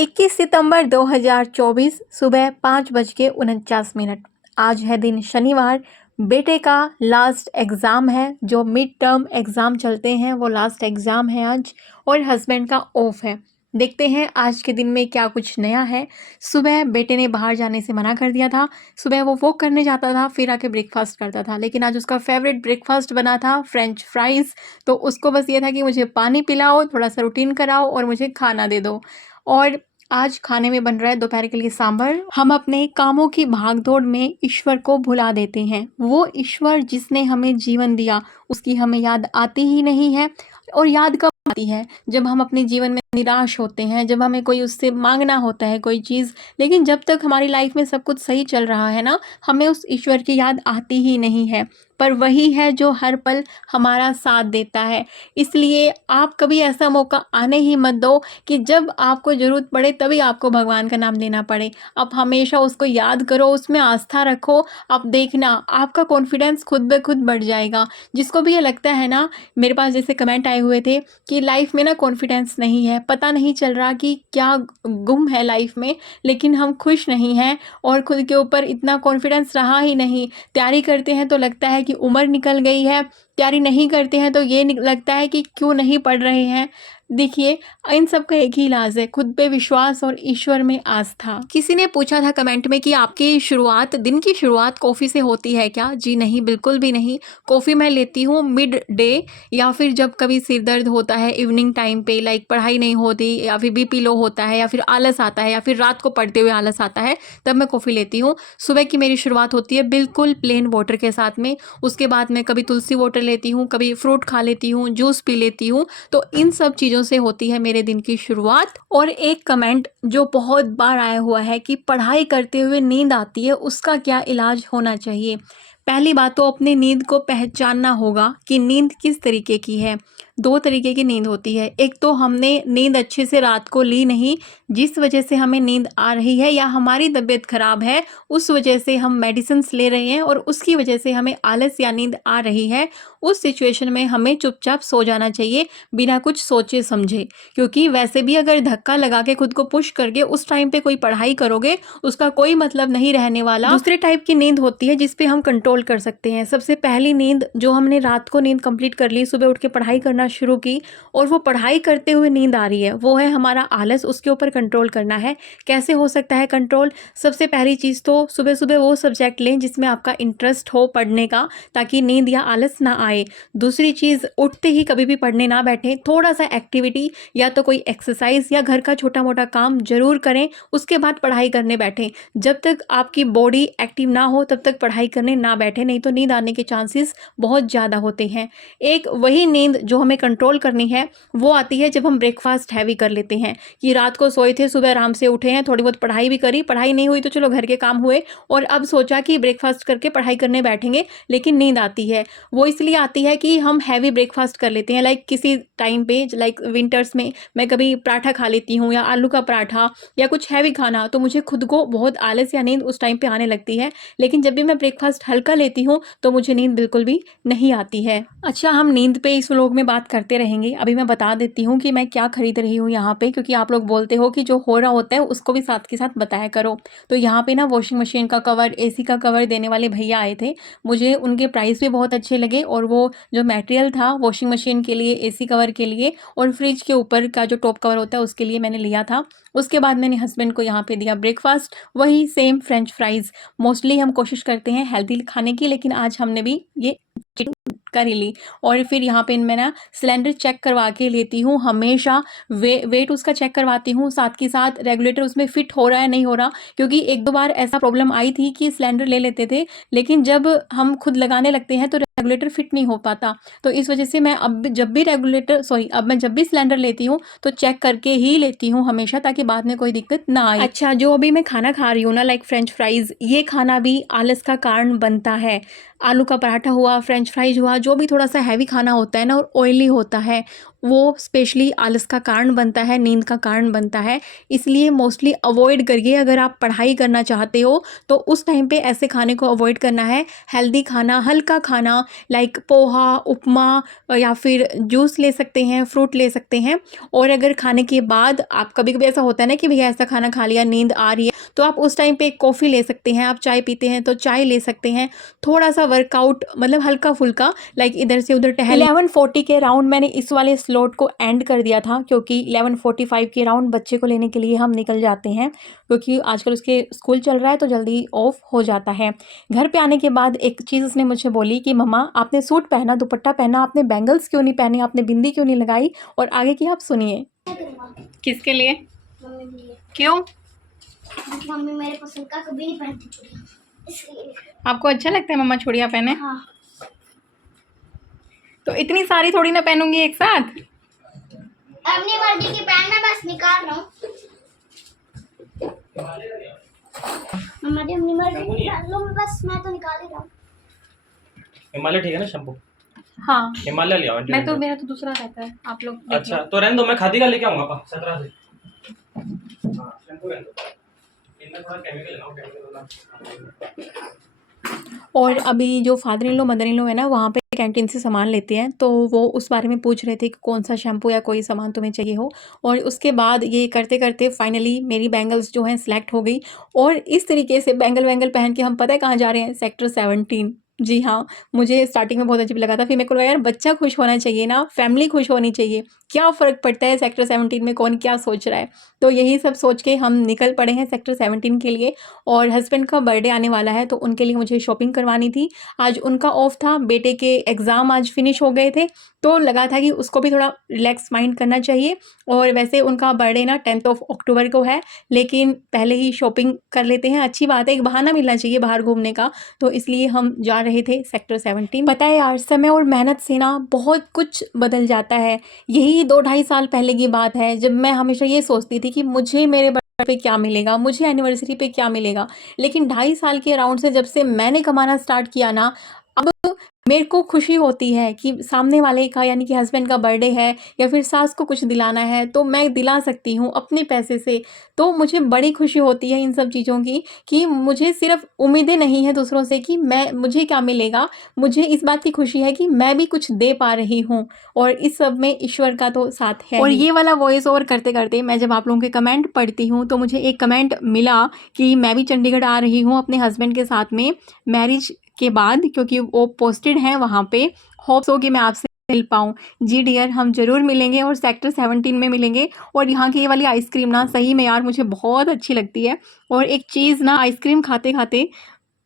21 सितंबर 2024 सुबह 5:49। आज है दिन शनिवार। बेटे का लास्ट एग्ज़ाम है, जो मिड टर्म एग्ज़ाम चलते हैं वो लास्ट एग्ज़ाम है आज, और हस्बैंड का ऑफ है। देखते हैं आज के दिन में क्या कुछ नया है। सुबह बेटे ने बाहर जाने से मना कर दिया था। सुबह वो वॉक करने जाता था, फिर आके ब्रेकफास्ट करता था, लेकिन आज उसका फेवरेट ब्रेकफास्ट बना था फ्रेंच फ्राइज़। तो उसको बस ये था कि मुझे पानी पिलाओ, थोड़ा सा रूटीन कराओ और मुझे खाना दे दो। और आज खाने में बन रहा है दोपहर के लिए सांभर। हम अपने कामों की भागदौड़ में ईश्वर को भुला देते हैं। वो ईश्वर जिसने हमें जीवन दिया, उसकी हमें याद आती ही नहीं है। और याद कब आती है? जब हम अपने जीवन में निराश होते हैं, जब हमें कोई उससे मांगना होता है कोई चीज़। लेकिन जब तक हमारी लाइफ में सब कुछ सही चल रहा है ना, हमें उस ईश्वर की याद आती ही नहीं है। पर वही है जो हर पल हमारा साथ देता है। इसलिए आप कभी ऐसा मौका आने ही मत दो कि जब आपको ज़रूरत पड़े तभी आपको भगवान का नाम लेना पड़े। आप हमेशा उसको याद करो, उसमें आस्था रखो। आप देखना, आपका कॉन्फिडेंस खुद ब खुद बढ़ जाएगा। जिसको भी ये लगता है ना, मेरे पास जैसे कमेंट आए हुए थे कि लाइफ में ना कॉन्फिडेंस नहीं है, पता नहीं चल रहा कि क्या गुम है लाइफ में, लेकिन हम खुश नहीं हैं और खुद के ऊपर इतना कॉन्फिडेंस रहा ही नहीं। तैयारी करते हैं तो लगता है कि उम्र निकल गई है, तैयारी नहीं करते हैं तो ये लगता है कि क्यों नहीं पढ़ रहे हैं। देखिए, इन सब का एक ही इलाज है, खुद पे विश्वास और ईश्वर में आस्था। किसी ने पूछा था कमेंट में कि आपकी शुरुआत, दिन की शुरुआत कॉफ़ी से होती है क्या? जी नहीं, बिल्कुल भी नहीं। कॉफ़ी मैं लेती हूँ मिड डे, या फिर जब कभी सिर दर्द होता है इवनिंग टाइम पे, लाइक पढ़ाई नहीं होती या फिर बीपी लो होता है या फिर आलस आता है या फिर रात को पढ़ते हुए आलस आता है, तब मैं कॉफ़ी लेती हूँ। सुबह की मेरी शुरुआत होती है बिल्कुल प्लेन वाटर के साथ में। उसके बाद मैं कभी तुलसी वाटर लेती हूँ, कभी फ्रूट खा लेती हूँ, जूस पी लेती हूँ। तो इन सब चीज़ों से होती है मेरे दिन की शुरुआत। और एक कमेंट जो बहुत बार आया हुआ है कि पढ़ाई करते हुए नींद आती है, उसका क्या इलाज होना चाहिए? पहली बात तो अपनी नींद को पहचानना होगा कि नींद किस तरीके की है। दो तरीके की नींद होती है। एक तो हमने नींद अच्छे से रात को ली नहीं, जिस वजह से हमें नींद आ रही है, या हमारी तबीयत खराब है उस वजह से हम मेडिसिन्स ले रहे हैं और उसकी वजह से हमें आलस या नींद आ रही है। उस सिचुएशन में हमें चुपचाप सो जाना चाहिए बिना कुछ सोचे समझे। क्योंकि वैसे भी अगर धक्का लगा के खुद को पुश करके उस टाइम पे कोई पढ़ाई करोगे, उसका कोई मतलब नहीं रहने वाला। दूसरे टाइप की नींद होती है जिस पे हम कंट्रोल कर सकते हैं। सबसे पहली नींद, जो हमने रात को नींद कंप्लीट कर ली, सुबह उठ के पढ़ाई करना शुरू की और वो पढ़ाई करते हुए नींद आ रही है, वो है हमारा आलस। उसके ऊपर कंट्रोल करना है। कैसे हो सकता है कंट्रोल? सबसे पहली चीज़ तो सुबह सुबह वो सब्जेक्ट लें जिसमें आपका इंटरेस्ट हो पढ़ने का, ताकि नींद या आलस ना आए। दूसरी चीज़, उठते ही कभी भी पढ़ने ना बैठें। थोड़ा सा एक्टिविटी या तो कोई एक्सरसाइज या घर का छोटा मोटा काम जरूर करें, उसके बाद पढ़ाई करने बैठें। जब तक आपकी बॉडी एक्टिव ना हो तब तक पढ़ाई करने ना बैठे, नहीं तो नींद आने के चांसेस बहुत ज़्यादा होते हैं। एक वही नींद जो हमें कंट्रोल करनी है वो आती है जब हम ब्रेकफास्ट हैवी कर लेते हैं, कि रात को सोए थे, सुबह आराम से उठे हैं, थोड़ी बहुत पढ़ाई भी करी, पढ़ाई नहीं हुई तो चलो घर के काम हुए, और अब सोचा कि ब्रेकफास्ट करके पढ़ाई करने बैठेंगे, लेकिन नींद आती है। वो इसलिए आती है कि हम हैवी ब्रेकफास्ट कर लेते हैं। लाइक किसी टाइम पे, लाइक विंटर्स में मैं कभी पराठा खा लेती हूँ या आलू का पराठा या कुछ हैवी खाना, तो मुझे खुद को बहुत आलस या नींद उस टाइम पे आने लगती है। लेकिन जब भी मैं ब्रेकफास्ट हल्का लेती हूँ तो मुझे नींद बिल्कुल भी नहीं आती है। अच्छा, हम नींद पे इस व्लॉग में बात करते रहेंगे। अभी मैं बता देती हूँ कि मैं क्या खरीद रही हूँ यहाँ पे, क्योंकि आप लोग बोलते हो कि जो हो रहा होता है उसको भी साथ के साथ बताया करो। तो यहाँ पे ना वॉशिंग मशीन का कवर, एसी का कवर देने वाले भैया आए थे। मुझे उनके प्राइस भी बहुत अच्छे लगे, और वो जो मटेरियल था वॉशिंग मशीन के लिए, एसी कवर के लिए और फ्रिज के ऊपर का जो टॉप कवर होता है उसके लिए मैंने लिया था। उसके बाद मैंने हस्बैंड को यहाँ पे दिया ब्रेकफास्ट, वही सेम फ्रेंच फ्राइज़। मोस्टली हम कोशिश करते हैं हेल्दी खाने की, लेकिन आज हमने भी ये कर ही ली। और फिर यहाँ पे मैं ना सिलेंडर चेक करवा के लेती हूँ हमेशा। वेट उसका चेक करवाती हूँ, साथ के साथ रेगुलेटर उसमें फिट हो रहा है नहीं हो रहा, क्योंकि एक दो बार ऐसा प्रॉब्लम आई थी कि सिलेंडर ले लेते थे, लेकिन जब हम खुद लगाने लगते हैं तो रेगुलेटर फिट नहीं हो पाता। तो इस वजह से मैं अब जब भी सिलेंडर लेती हूँ तो चेक करके ही लेती हूँ हमेशा, ताकि बाद में कोई दिक्कत ना आए। अच्छा, जो अभी मैं खाना खा रही हूँ ना, लाइक फ्रेंच फ्राइज, ये खाना भी आलस का कारण बनता है। आलू का पराठा हुआ, फ्रेंच फ्राइज हुआ, जो भी थोड़ा सा हैवी खाना होता है ना और ऑयली होता है, वो स्पेशली आलस का कारण बनता है, नींद का कारण बनता है। इसलिए मोस्टली अवॉइड करिए। अगर आप पढ़ाई करना चाहते हो तो उस टाइम पे ऐसे खाने को अवॉइड करना है। हेल्दी खाना, हल्का खाना लाइक पोहा, उपमा या फिर जूस ले सकते हैं, फ्रूट ले सकते हैं। और अगर खाने के बाद आप कभी-कभी ऐसा होता है ना कि भैया ऐसा खाना खा लिया, नींद आ रही है, तो आप उस टाइम पे एक कॉफ़ी ले सकते हैं। आप चाय पीते हैं तो चाय ले सकते हैं। थोड़ा-सा वर्कआउट मतलब हल्का-फुल्का लाइक इधर से उधर टहल 11:40 के अराउंड मैंने इस वाले स्लॉट को एंड कर दिया था, क्योंकि 11:45 के अराउंड बच्चे को लेने के लिए हम निकल जाते हैं, क्योंकि आजकल उसके स्कूल चल रहा है तो जल्दी ऑफ हो जाता है। घर पे आने के बाद एक चीज़ उसने मुझे बोली कि मम्मा आपने सूट पहना, दुपट्टा पहना, आपने बैंगल्स क्यों नहीं पहने, आपने बिंदी क्यों नहीं लगाई? और आगे की आप सुनिए। किसके लिए? मम्मी के लिए। क्यों? मम्मी मेरे पसंद का कभी नहीं पहनती चूड़ियां, इसलिए। आपको अच्छा लगता है मम्मा चूड़ियाँ पहने? हाँ। तो इतनी सारी थोड़ी ना पहनूंगी एक साथ। अपनी मर्जी की पहनना, बस निकाल रहा हूँ। मम्मा जी अपनी मर्जी की पहन लो, बस मैं तो निकाल ही रहा हूँ। हिमालय ठीक है ना शैम्पू? हाँ, हिमालय ले आओ। मैं तो मेरा तो दूसरा रहता है, आप लोग देख अच्छा लो। तो रहने दो, मैं खादी का लेके आऊंगा पा 17 से। हाँ शैम्पू रहने दो, इनमें थोड़ा केमिकल लगाओ, केमिकल वाला। और अभी जो father in law mother in law है ना, वहाँ पे कैंटीन से सामान लेते हैं, तो वो उस बारे में पूछ रहे थे कि कौन सा शैम्पू या कोई सामान तुम्हें चाहिए हो। और उसके बाद ये करते करते फाइनली मेरी बैंगल्स जो हैं सिलेक्ट हो गई। और इस तरीके से बैंगल वैंगल पहन के हम पता है कहाँ जा रहे हैं? सेक्टर 17। जी हाँ, मुझे स्टार्टिंग में बहुत अजीब लगा था, फिर मेरे को लगा यार बच्चा खुश होना चाहिए ना, फैमिली खुश होनी चाहिए, क्या फ़र्क पड़ता है सेक्टर 17 में कौन क्या सोच रहा है। तो यही सब सोच के हम निकल पड़े हैं सेक्टर 17 के लिए। और हस्बैंड का बर्थडे आने वाला है तो उनके लिए मुझे शॉपिंग करवानी थी। आज उनका ऑफ था, बेटे के एग्ज़ाम आज फिनिश हो गए थे, तो लगा था कि उसको भी थोड़ा रिलैक्स माइंड करना चाहिए। और वैसे उनका बर्थडे ना 10 अक्टूबर को है, लेकिन पहले ही शॉपिंग कर लेते हैं, अच्छी बात है, एक बहाना मिलना चाहिए बाहर घूमने का। तो इसलिए हम जा रहे थे सेक्टर 17। पता है यार, समय और मेहनत से ना बहुत कुछ बदल जाता है। यही 2 ढाई साल पहले की बात है, जब मैं हमेशा ये सोचती थी कि मुझे मेरे बर्थडे पे क्या मिलेगा, मुझे एनिवर्सरी पे क्या मिलेगा। लेकिन 2.5 साल के अराउंड से जब से मैंने कमाना स्टार्ट किया ना, अब मेरे को खुशी होती है कि सामने वाले का यानी कि हस्बैंड का बर्थडे है या फिर सास को कुछ दिलाना है तो मैं दिला सकती हूँ अपने पैसे से। तो मुझे बड़ी खुशी होती है इन सब चीज़ों की, कि मुझे सिर्फ उम्मीदें नहीं है दूसरों से कि मुझे क्या मिलेगा, मुझे इस बात की खुशी है कि मैं भी कुछ दे पा रही हूँ। और इस सब में ईश्वर का तो साथ है। और ये वाला वॉइस ओवर करते करते मैं जब आप लोगों के कमेंट पढ़ती हूँ तो मुझे एक कमेंट मिला कि मैं भी चंडीगढ़ आ रही हूँ अपने हस्बैंड के साथ में मैरिज के बाद, क्योंकि वो पोस्टेड हैं वहाँ पे। होप्स हो कि मैं आपसे मिल पाऊँ। जी डियर, हम ज़रूर मिलेंगे और सेक्टर 17 में मिलेंगे। और यहाँ की ये वाली आइसक्रीम ना सही में यार मुझे बहुत अच्छी लगती है। और एक चीज़ ना, आइसक्रीम खाते खाते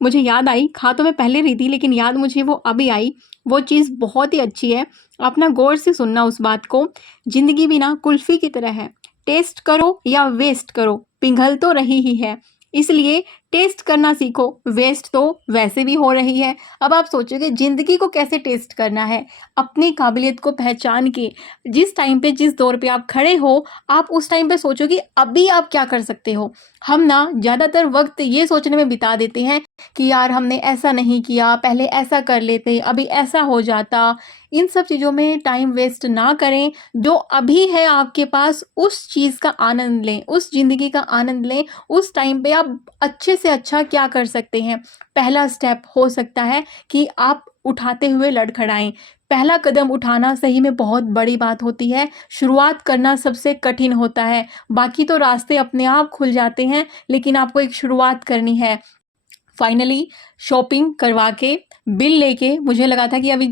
मुझे याद आई, खा तो मैं पहले रही थी लेकिन याद मुझे वो अभी आई। वो चीज़ बहुत ही अच्छी है, आप ना गौर से सुनना उस बात को। ज़िंदगी भी ना कुल्फ़ी की तरह है, टेस्ट करो या वेस्ट करो, पिघल तो रही ही है। इसलिए टेस्ट करना सीखो, वेस्ट तो वैसे भी हो रही है। अब आप सोचोगे ज़िंदगी को कैसे टेस्ट करना है? अपनी काबिलियत को पहचान के, जिस टाइम पे जिस दौर पे आप खड़े हो, आप उस टाइम पे सोचो कि अभी आप क्या कर सकते हो। हम ना ज़्यादातर वक्त ये सोचने में बिता देते हैं कि यार हमने ऐसा नहीं किया, पहले ऐसा कर लेते, अभी ऐसा हो जाता। इन सब चीज़ों में टाइम वेस्ट ना करें। जो अभी है आपके पास उस चीज़ का आनंद लें, उस ज़िंदगी का आनंद लें। उस टाइम पे आप अच्छे से अच्छा क्या कर सकते हैं? पहला स्टेप हो सकता है कि आप उठाते हुए लड़खड़ाएँ। पहला कदम उठाना सही में बहुत बड़ी बात होती है। शुरुआत करना सबसे कठिन होता है, बाकी तो रास्ते अपने आप खुल जाते हैं, लेकिन आपको एक शुरुआत करनी है। फाइनली शॉपिंग करवा के बिल लेके मुझे लगा था कि अभी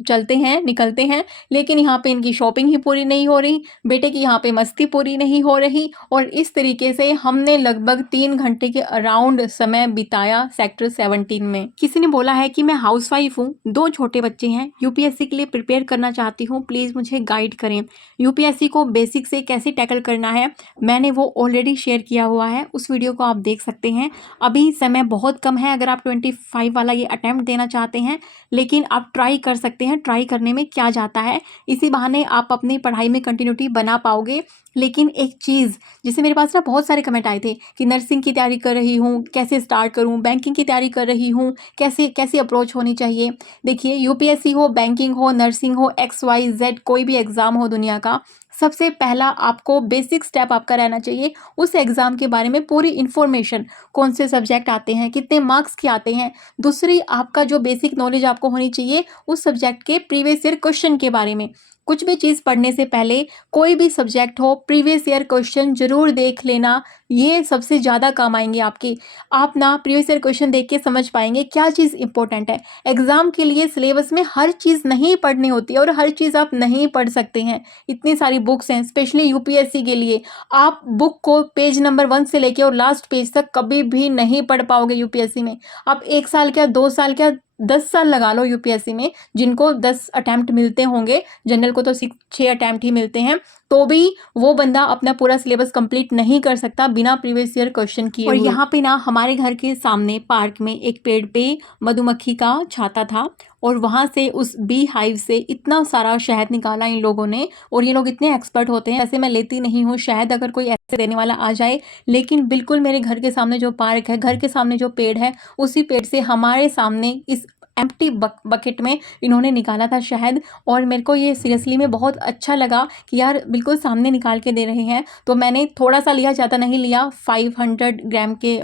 चलते हैं, निकलते हैं, लेकिन यहाँ पे इनकी शॉपिंग ही पूरी नहीं हो रही, बेटे की यहाँ पे मस्ती पूरी नहीं हो रही। और इस तरीके से हमने लगभग 3 घंटे के अराउंड समय बिताया सेक्टर 17 में। किसी ने बोला है कि मैं हाउसवाइफ हूँ, 2 छोटे बच्चे हैं, यूपीएससी के लिए प्रिपेयर करना चाहती हूँ, प्लीज़ मुझे गाइड करें। यूपीएससी को बेसिक से कैसे टैकल करना है मैंने वो ऑलरेडी शेयर किया हुआ है, उस वीडियो को आप देख सकते हैं। अभी समय बहुत बहुत कम है अगर आप 25 वाला ये अटैम्प्ट देना चाहते हैं, लेकिन आप ट्राई कर सकते हैं। ट्राई करने में क्या जाता है, इसी बहाने आप अपनी पढ़ाई में कंटिन्यूटी बना पाओगे। लेकिन एक चीज़, जैसे मेरे पास ना बहुत सारे कमेंट आए थे कि नर्सिंग की तैयारी कर रही हूँ, कैसे स्टार्ट करूँ, बैंकिंग की तैयारी कर रही हूँ, कैसी अप्रोच होनी चाहिए। देखिए, यूपीएससी हो, बैंकिंग हो, नर्सिंग हो, XYZ कोई भी एग्ज़ाम हो दुनिया का, सबसे पहला आपको बेसिक स्टेप आपका रहना चाहिए उस एग्ज़ाम के बारे में पूरी इन्फॉर्मेशन, कौन से सब्जेक्ट आते हैं, कितने मार्क्स के आते हैं। दूसरी, आपका जो बेसिक नॉलेज आपको होनी चाहिए उस सब्जेक्ट के प्रीवियस ईयर क्वेश्चन के बारे में। कुछ भी चीज़ पढ़ने से पहले कोई भी सब्जेक्ट हो, प्रीवियस ईयर क्वेश्चन ज़रूर देख लेना, ये सबसे ज़्यादा काम आएंगे आपके। आप ना प्रीवियस ईयर क्वेश्चन देख के समझ पाएंगे क्या चीज़ इंपॉर्टेंट है। एग्ज़ाम के लिए सिलेबस में हर चीज़ नहीं पढ़नी होती है और हर चीज़ आप नहीं पढ़ सकते हैं। इतनी सारी बुक्स हैं, स्पेशली यूपीएससी के लिए। आप बुक को पेज नंबर 1 से लेके और लास्ट पेज तक कभी भी नहीं पढ़ पाओगे यूपीएससी में। आप 1 साल क्या, 2 साल क्या, 10 साल लगा लो यूपीएससी में, जिनको 10 अटैम्प्ट मिलते होंगे, जनरल को तो 6 अटैम्प्ट ही मिलते हैं, तो भी वो बंदा अपना पूरा सिलेबस कंप्लीट नहीं कर सकता बिना प्रीवियस ईयर क्वेश्चन किए। और यहाँ पे ना हमारे घर के सामने पार्क में एक पेड़ पे मधुमक्खी का छाता था और वहाँ से उस बी हाइव से इतना सारा शहद निकाला इन लोगों ने। और ये लोग इतने एक्सपर्ट होते हैं, ऐसे मैं लेती नहीं हूँ शहद अगर कोई ऐसे देने वाला आ जाए, लेकिन बिल्कुल मेरे घर के सामने जो पार्क है, घर के सामने जो पेड़ है, उसी पेड़ से हमारे सामने इस एम्प्टी बकेट में इन्होंने निकाला था शहद। और मेरे को ये सीरियसली में बहुत अच्छा लगा कि यार बिल्कुल सामने निकाल के दे रहे हैं। तो मैंने थोड़ा सा लिया, ज़्यादा नहीं लिया, 500 ग्राम के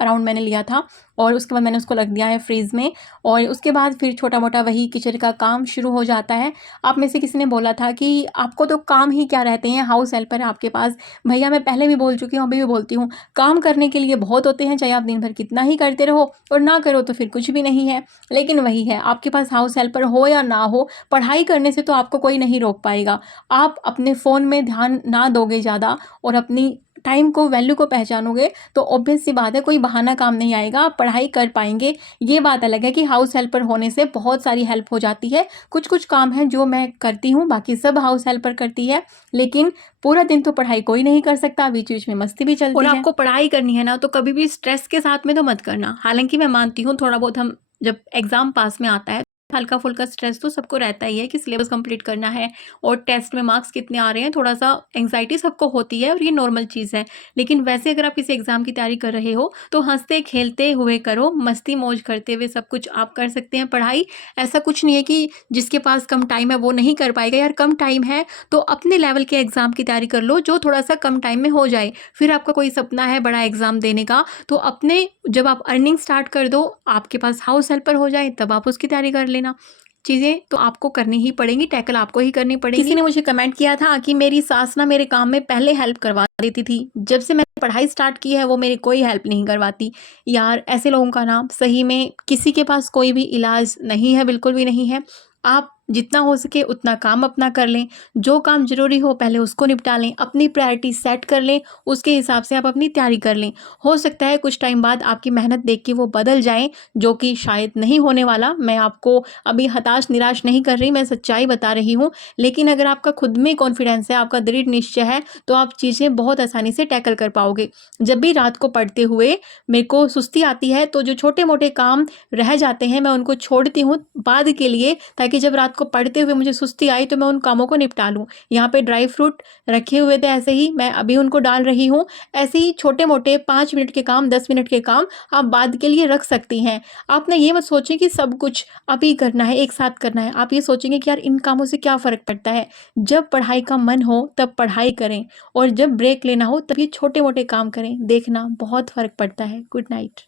अराउंड मैंने लिया था। और उसके बाद मैंने उसको रख दिया है फ्रीज़ में। और उसके बाद फिर छोटा मोटा वही किचन का काम शुरू हो जाता है। आप में से किसी ने बोला था कि आपको तो काम ही क्या रहते हैं, हाउस हेल्पर है आपके पास। भैया मैं पहले भी बोल चुकी हूँ, अभी भी बोलती हूँ, काम करने के लिए बहुत होते हैं, चाहे आप दिन भर कितना ही करते रहो और ना करो तो फिर कुछ भी नहीं है। लेकिन वही है, आपके पास हाउस हेल्पर हो या ना हो, पढ़ाई करने से तो आपको कोई नहीं रोक पाएगा। आप अपने फ़ोन में ध्यान ना दोगे ज़्यादा और अपनी टाइम को, वैल्यू को पहचानोगे, तो ऑब्वियस सी बात है कोई बहाना काम नहीं आएगा, आप पढ़ाई कर पाएंगे। ये बात अलग है कि हाउस हेल्पर होने से बहुत सारी हेल्प हो जाती है। कुछ कुछ काम है जो मैं करती हूँ, बाकी सब हाउस हेल्पर करती है। लेकिन पूरा दिन तो पढ़ाई कोई नहीं कर सकता, बीच बीच में मस्ती भी चलती है। और आपको पढ़ाई करनी है ना, तो कभी भी स्ट्रेस के साथ में तो मत करना। हालांकि मैं मानती हूँ थोड़ा बहुत हम जब एग्ज़ाम पास में आता है, हल्का फुल्का स्ट्रेस तो सबको रहता ही है कि सिलेबस कंप्लीट करना है और टेस्ट में मार्क्स कितने आ रहे हैं, थोड़ा सा एंग्जाइटी सबको होती है और ये नॉर्मल चीज़ है। लेकिन वैसे अगर आप किसी एग्ज़ाम की तैयारी कर रहे हो तो हंसते खेलते हुए करो, मस्ती मौज करते हुए सब कुछ आप कर सकते हैं। पढ़ाई ऐसा कुछ नहीं है कि जिसके पास कम टाइम है वो नहीं कर पाएगा। यार कम टाइम है तो अपने लेवल के एग्ज़ाम की तैयारी कर लो जो थोड़ा सा कम टाइम में हो जाए। फिर आपका कोई सपना है बड़ा एग्ज़ाम देने का, तो अपने जब आप अर्निंग स्टार्ट कर दो, आपके पास हाउस हेल्पर हो जाए, तब आप उसकी तैयारी कर लेना। चीज़ें तो आपको करनी ही पड़ेंगी, टैकल आपको ही करनी पड़ेगी। किसी ने मुझे कमेंट किया था कि मेरी सास ना मेरे काम में पहले हेल्प करवा देती थी, जब से मैंने पढ़ाई स्टार्ट की है वो मेरी कोई हेल्प नहीं करवाती। यार ऐसे लोगों का ना सही में किसी के पास कोई भी इलाज नहीं है, बिल्कुल भी नहीं है। आप जितना हो सके उतना काम अपना कर लें, जो काम ज़रूरी हो पहले उसको निपटा लें, अपनी प्रायोरिटी सेट कर लें, उसके हिसाब से आप अपनी तैयारी कर लें। हो सकता है कुछ टाइम बाद आपकी मेहनत देख के वो बदल जाएं, जो कि शायद नहीं होने वाला। मैं आपको अभी हताश निराश नहीं कर रही, मैं सच्चाई बता रही हूँ। लेकिन अगर आपका खुद में कॉन्फिडेंस है, आपका दृढ़ निश्चय है, तो आप चीज़ें बहुत आसानी से टैकल कर पाओगे। जब भी रात को पढ़ते हुए मेरे को सुस्ती आती है तो जो छोटे मोटे काम रह जाते हैं मैं उनको छोड़ती हूँ बाद के लिए, ताकि जब रात को पढ़ते हुए मुझे सुस्ती आई तो मैं उन कामों को निपटा लूँ। यहाँ पे ड्राई फ्रूट रखे हुए थे ऐसे ही, मैं अभी उनको डाल रही हूँ। ऐसे ही छोटे मोटे 5 मिनट के काम, 10 मिनट के काम आप बाद के लिए रख सकती हैं। आप ना ये मत सोचें कि सब कुछ अभी करना है, एक साथ करना है। आप ये सोचेंगे कि यार इन कामों से क्या फ़र्क पड़ता है। जब पढ़ाई का मन हो तब पढ़ाई करें और जब ब्रेक लेना हो तब ये छोटे मोटे काम करें, देखना बहुत फ़र्क पड़ता है। Good night.